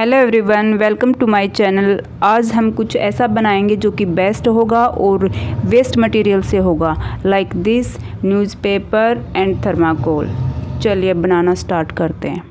Hello everyone, welcome to my channel. आज हम कुछ ऐसा बनाएंगे जो कि बेस्ट होगा और वेस्ट मटेरियल से होगा, like this newspaper and thermocol. चलिए बनाना स्टार्ट करते हैं।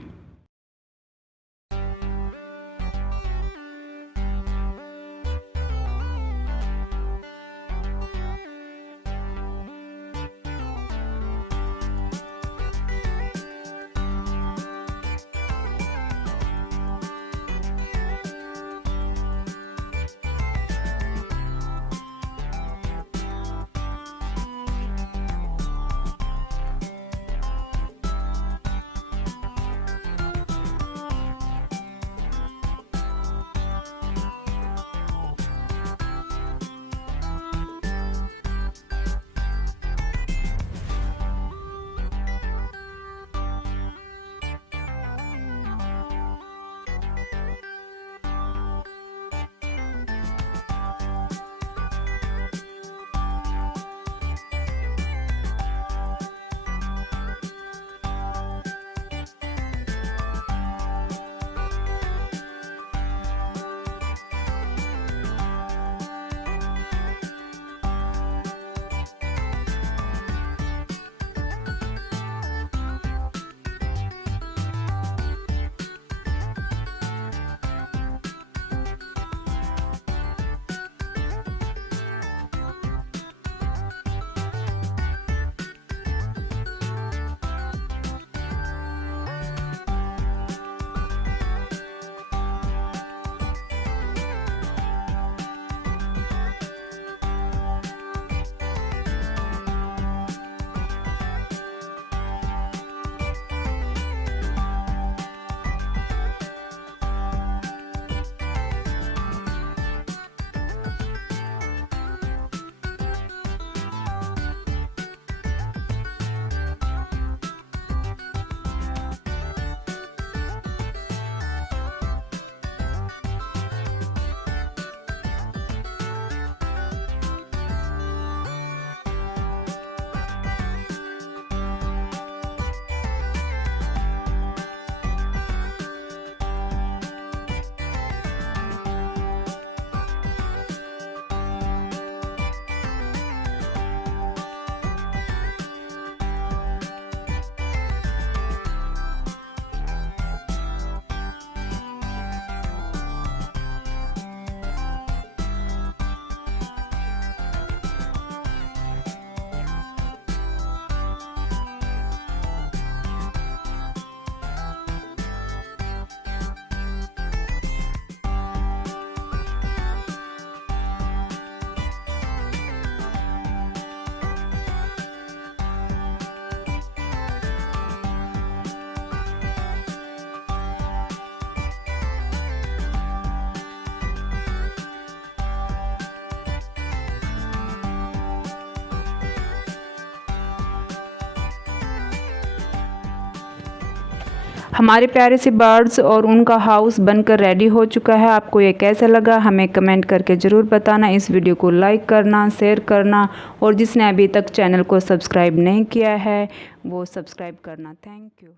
हमारे प्यारे से बर्ड्स और उनका हाउस बनकर रेडी हो चुका है। आपको ये कैसा लगा हमें कमेंट करके ज़रूर बताना। इस वीडियो को लाइक करना, शेयर करना और जिसने अभी तक चैनल को सब्सक्राइब नहीं किया है वो सब्सक्राइब करना। Thank you.